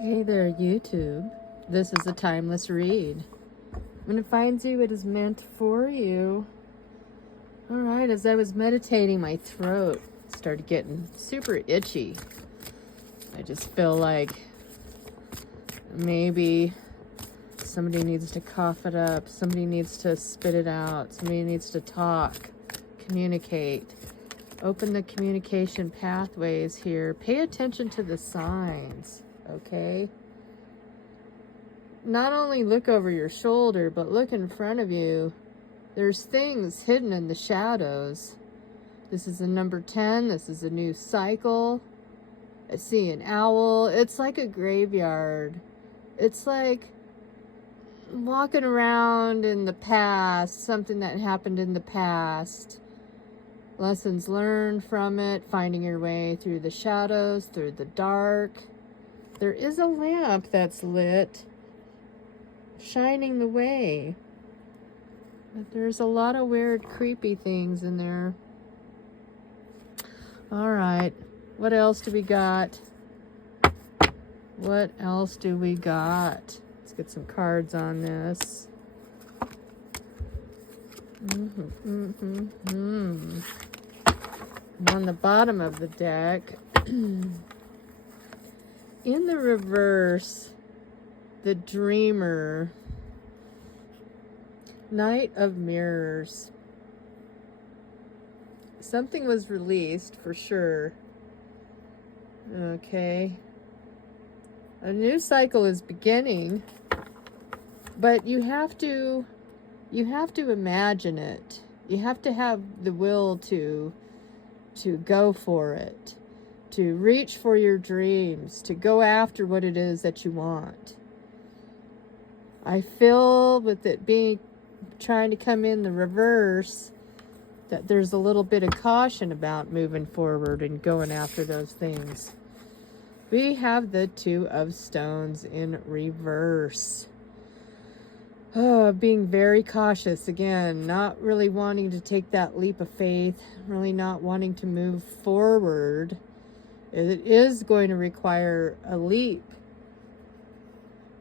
Hey there, YouTube. This is a timeless read. When it finds you, it is meant for you. Alright, as I was meditating, my throat started getting super itchy. I just feel like maybe somebody needs to cough it up, somebody needs to spit it out, somebody needs to talk, communicate. Open the communication pathways here. Pay attention to the signs, okay? Not only look over your shoulder, but look in front of you. There's things hidden in the shadows. This is a number 10. This is a new cycle. I see an owl. It's like a graveyard. It's like walking around in the past, something that happened in the past. Lessons learned from it, finding your way through the shadows, through the dark. There is a lamp that's lit, shining the way. But there's a lot of weird, creepy things in there. All right, what else do we got? What else do we got? Let's get some cards on this. On the bottom of the deck, in the reverse, the Dreamer, Knight of Mirrors. Something was released for sure. Okay. A new cycle is beginning, but you have to imagine it. You have to have the will to go for it, to reach for your dreams, to go after what it is that you want. I feel with it being trying to come in the reverse that there's a little bit of caution about moving forward and going after those things. We have the Two of Stones in reverse. Being very cautious again, not really wanting to take that leap of faith, really not wanting to move forward. It is going to require a leap.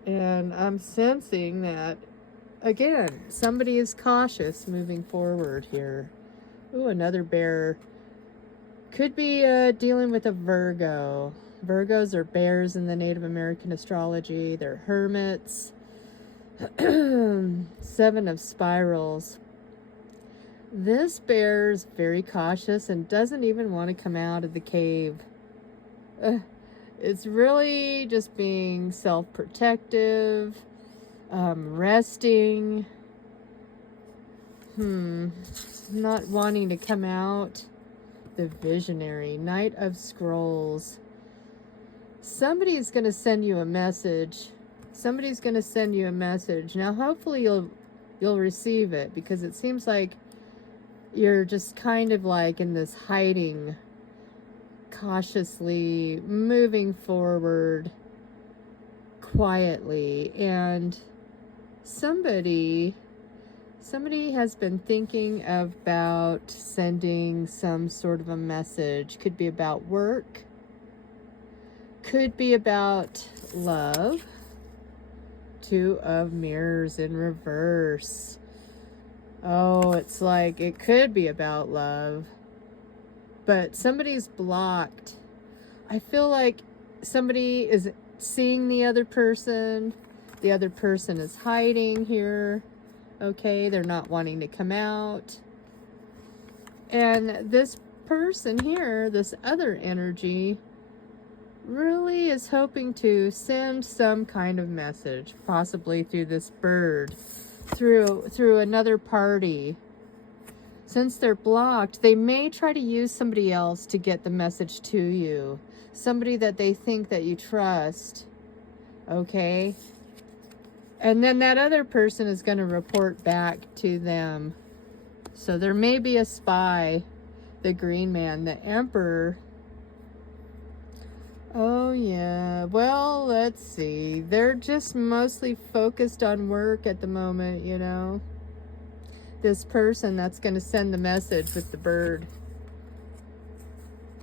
And I'm sensing that, again, somebody is cautious moving forward here. Ooh, another bear. Could be dealing with a Virgo. Virgos are bears in the Native American astrology. They're hermits. 7 of Spirals. This bear is very cautious and doesn't even want to come out of the cave. It's really just being self-protective, resting, not wanting to come out. The Visionary, Knight of Scrolls. Somebody's going to send you a message. Somebody's going to send you a message. Now, hopefully you'll receive it, because it seems like you're just kind of like in this hiding, cautiously moving forward quietly. And somebody has been thinking about sending some sort of a message. Could be about work. Could be about love. 2 of Mirrors in reverse. Oh, it's like it could be about love, but somebody's blocked. I feel like somebody is seeing the other person is hiding here. Okay, they're not wanting to come out. And this person here, this other energy, really is hoping to send some kind of message, possibly through this bird, through another party. Since they're blocked, they may try to use somebody else to get the message to you, somebody that they think that you trust. Okay, and then that other person is going to report back to them. So there may be a spy. The Green Man, the Emperor. Oh yeah, well, let's see. They're just mostly focused on work at the moment, you know. This person that's going to send the message with the bird.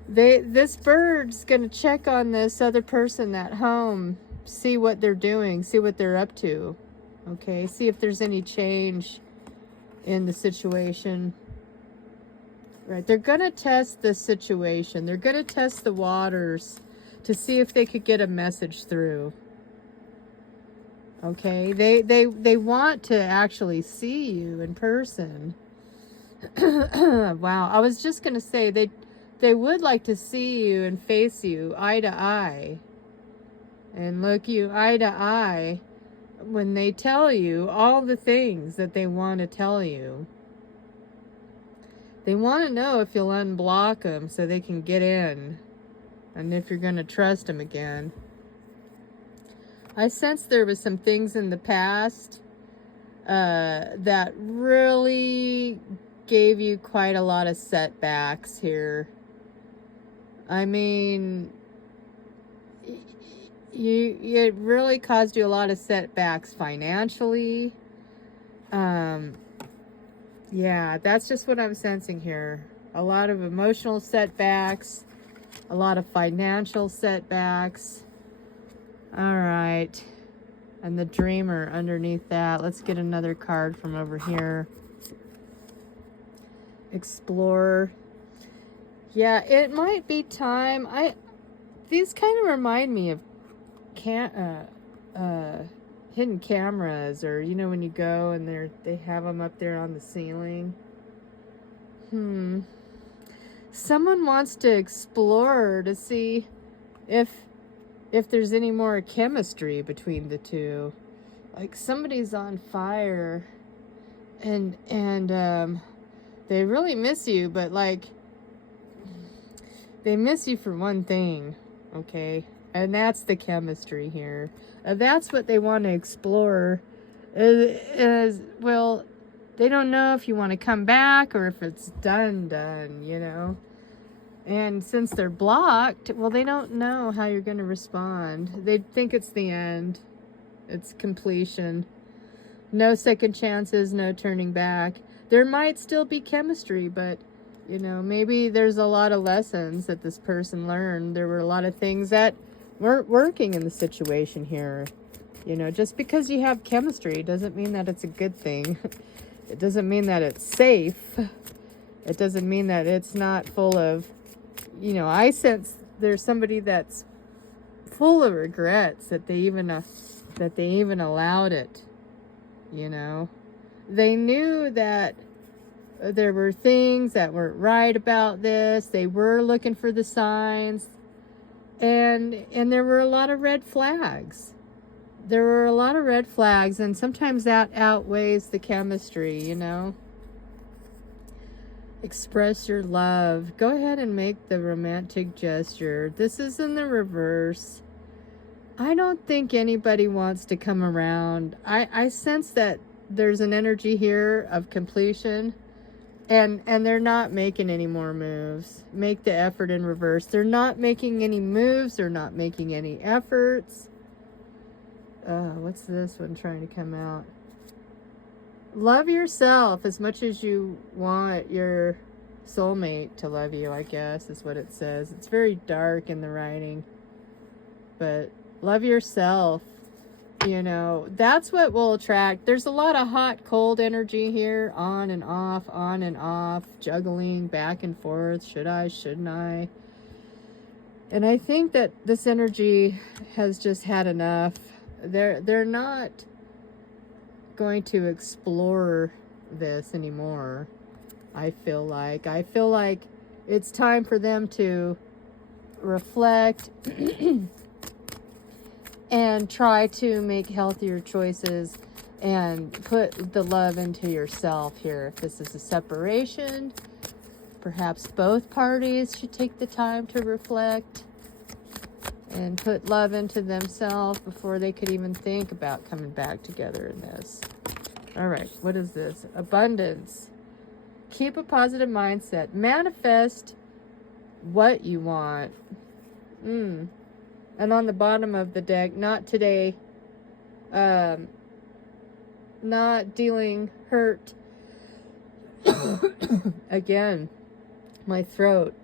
This bird's going to check on this other person at home see what they're doing, see what they're up to. Okay, see if there's any change in the situation. Right, they're gonna test the situation. They're gonna test the waters to see if they could get a message through. Okay, they want to actually see you in person. Wow, I was just gonna say they would like to see you and face you eye to eye and look you eye to eye when they tell you all the things that they want to tell you. They want to know if you'll unblock them so they can get in, and if you're going to trust them again. I sensed there was some things in the past that really gave you quite a lot of setbacks here. I mean, it really caused you a lot of setbacks financially. Yeah, that's just what I'm sensing here. A lot of emotional setbacks, a lot of financial setbacks. All right. And the dreamer underneath that. Let's get another card from over here. Explorer. Yeah, it might be time. These kind of remind me of hidden cameras, or you know when you go and they have them up there on the ceiling. Someone wants to explore to see if there's any more chemistry between the two. Like somebody's on fire and they really miss you, but like they miss you for one thing, okay? And that's the chemistry here. That's what they want to explore. Is well, they don't know if you want to come back or if it's done, you know? And since they're blocked, well, they don't know how you're going to respond. They think it's the end. It's completion. No second chances, no turning back. There might still be chemistry, but, you know, maybe there's a lot of lessons that this person learned. There were a lot of things that weren't working in the situation here. You know, just because you have chemistry doesn't mean that it's a good thing. It doesn't mean that it's safe. It doesn't mean that it's not full of, you know, I sense there's somebody that's full of regrets that they even allowed it. You know, they knew that there were things that weren't right about this. They were looking for the signs. And there were a lot of red flags. There were a lot of red flags, and sometimes that outweighs the chemistry, you know. Express your love. Go ahead and make the romantic gesture. This is in the reverse. I don't think anybody wants to come around. I sense that there's an energy here of completion. And they're not making any more moves. Make the effort in reverse. They're not making any moves. They're not making any efforts. What's this one trying to come out? Love yourself as much as you want your soulmate to love you, I guess, is what it says. It's very dark in the writing. But love yourself. You know, that's what will attract. There's a lot of hot, cold energy here, on and off, juggling back and forth. Should I, shouldn't I? And I think that this energy has just had enough. They're not going to explore this anymore. I feel like it's time for them to reflect and try to make healthier choices and put the love into yourself here. If this is a separation, perhaps both parties should take the time to reflect and put love into themselves before they could even think about coming back together in this. All right, what is this? Abundance. Keep a positive mindset. Manifest what you want. And on the bottom of the deck, not today, not dealing hurt. Again, my throat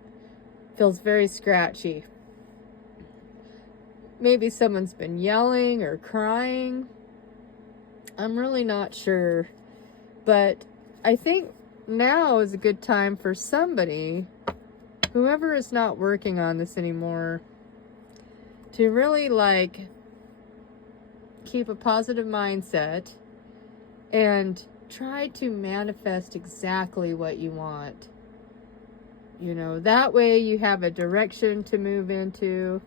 feels very scratchy. Maybe someone's been yelling or crying. I'm really not sure. But I think now is a good time for somebody, whoever is not working on this anymore, to really like keep a positive mindset and try to manifest exactly what you want. You know, that way you have a direction to move into.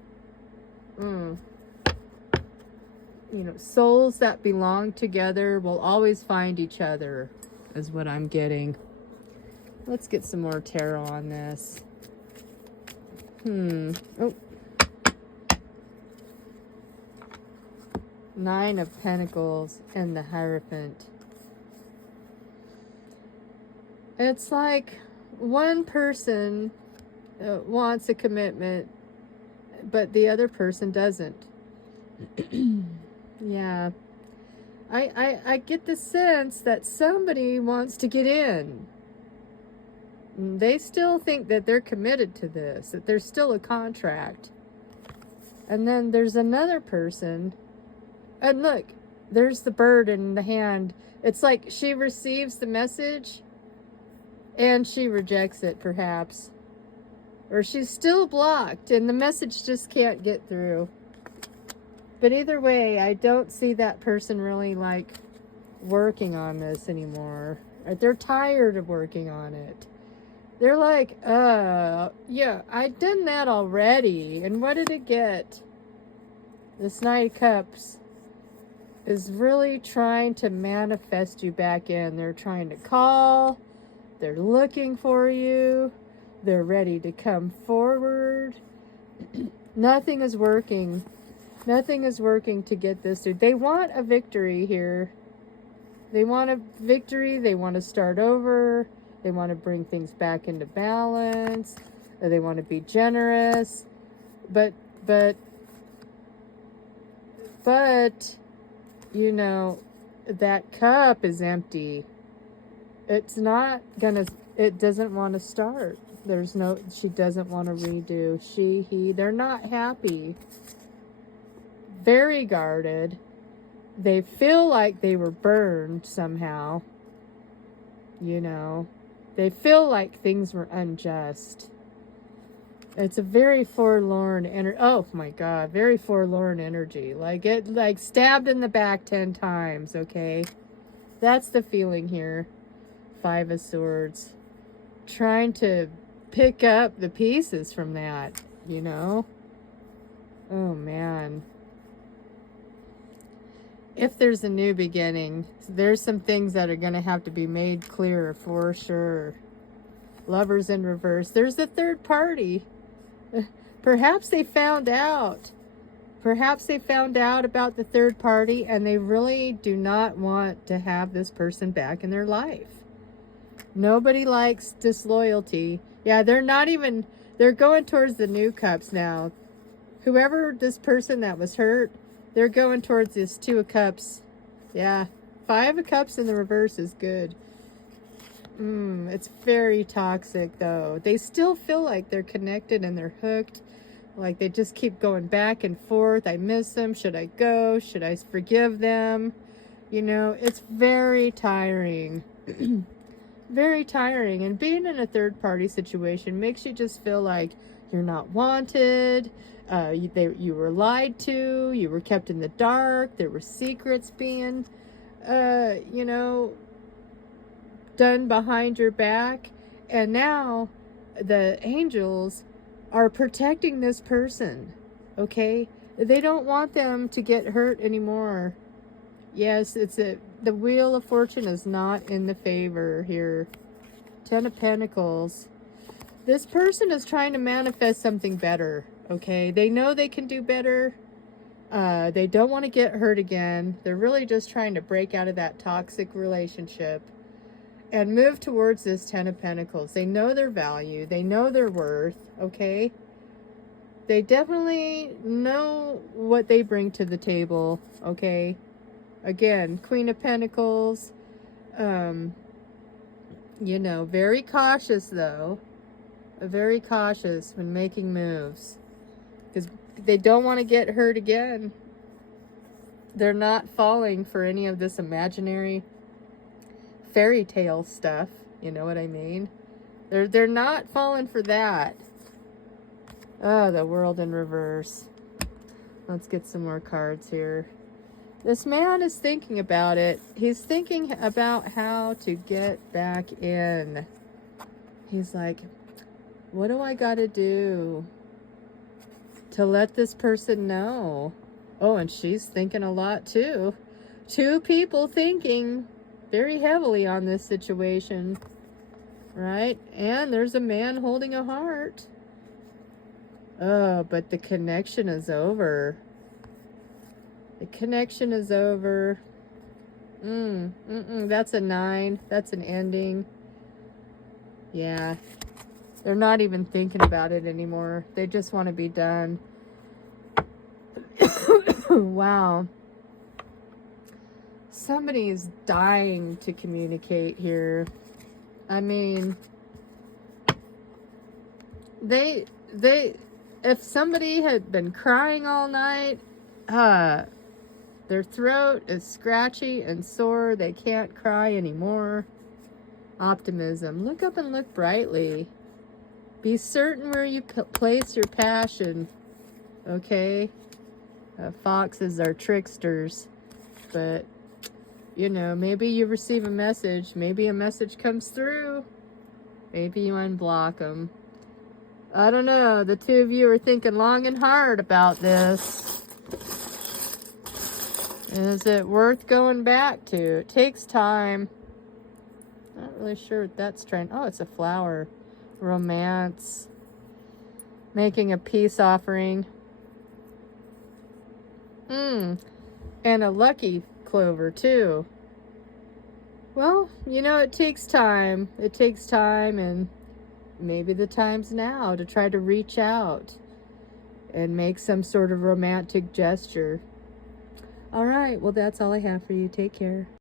You know, souls that belong together will always find each other, is what I'm getting. Let's get some more tarot on this. Oh. Nine of Pentacles and the Hierophant. It's like one person wants a commitment, but the other person doesn't. Yeah. I get the sense that somebody wants to get in. They still think that they're committed to this, that there's still a contract. And then there's another person, and look, there's the bird in the hand. It's like she receives the message and she rejects it, perhaps. Or she's still blocked and the message just can't get through. But either way, I don't see that person really like working on this anymore. They're tired of working on it. They're like, yeah, I've done that already. And what did it get? This Knight of Cups is really trying to manifest you back in. They're trying to call. They're looking for you. They're ready to come forward. Nothing is working. Nothing is working to get this dude. They want a victory here. They want a victory. They want to start over. They want to bring things back into balance. They want to be generous. But, you know, that cup is empty. It's not gonna, it doesn't want to start. There's no, she doesn't want to redo. She, he, they're not happy. Very guarded. They feel like they were burned somehow. You know, they feel like things were unjust. It's a very forlorn energy. Oh my God, very forlorn energy. Like it, like stabbed in the back 10 times, okay? That's the feeling here. Five of Swords. Trying to pick up the pieces from that, you know? Oh man. If there's a new beginning, there's some things that are going to have to be made clearer for sure. Lovers in reverse. There's a third party. Perhaps they found out. Perhaps they found out about the third party and they really do not want to have this person back in their life. Nobody likes disloyalty. Yeah, they're not even, they're going towards the new cups now. Whoever this person that was hurt, they're going towards this Two of Cups. Yeah, Five of Cups in the reverse is good. It's very toxic though. They still feel like they're connected and they're hooked. Like they just keep going back and forth. I miss them. Should I go? Should I forgive them? You know, it's very tiring. Very tiring. And being in a third party situation makes you just feel like you're not wanted. You were lied to. You were kept in the dark. There were secrets being, you know, done behind your back. And now the angels are protecting this person, okay? They don't want them to get hurt anymore. Yes, the Wheel of Fortune is not in the favor here. Ten of Pentacles. This person is trying to manifest something better, okay? They know they can do better. They don't want to get hurt again. They're really just trying to break out of that toxic relationship and move towards this Ten of Pentacles. They know their value. They know their worth, okay? They definitely know what they bring to the table, okay? Again, Queen of Pentacles. You know, very cautious though. Very cautious when making moves. Because They don't want to get hurt again. They're not falling for any of this imaginary fairy tale stuff. You know what I mean? They're not falling for that. Oh, the World in reverse. Let's get some more cards here. This man is thinking about it. He's thinking about how to get back in. He's like, what do I got to do to let this person know? Oh, and she's thinking a lot too. Two people thinking very heavily on this situation, right? And there's a man holding a heart. Oh, but the connection is over. The connection is over. That's a 9. That's an ending. Yeah. They're not even thinking about it anymore. They just want to be done. Wow. Somebody's dying to communicate here. I mean, if somebody had been crying all night, their throat is scratchy and sore. They can't cry anymore. Optimism. Look up and look brightly. Be certain where you place your passion. Okay? Foxes are tricksters. But, you know, maybe you receive a message. Maybe a message comes through. Maybe you unblock them. I don't know. The two of you are thinking long and hard about this. Is it worth going back to? It takes time. Not really sure what that's trying. Oh, it's a flower. Romance. Making a peace offering. And a lucky clover too. Well, you know, it takes time. It takes time, and maybe the time's now to try to reach out and make some sort of romantic gesture. All right, well, that's all I have for you. Take care.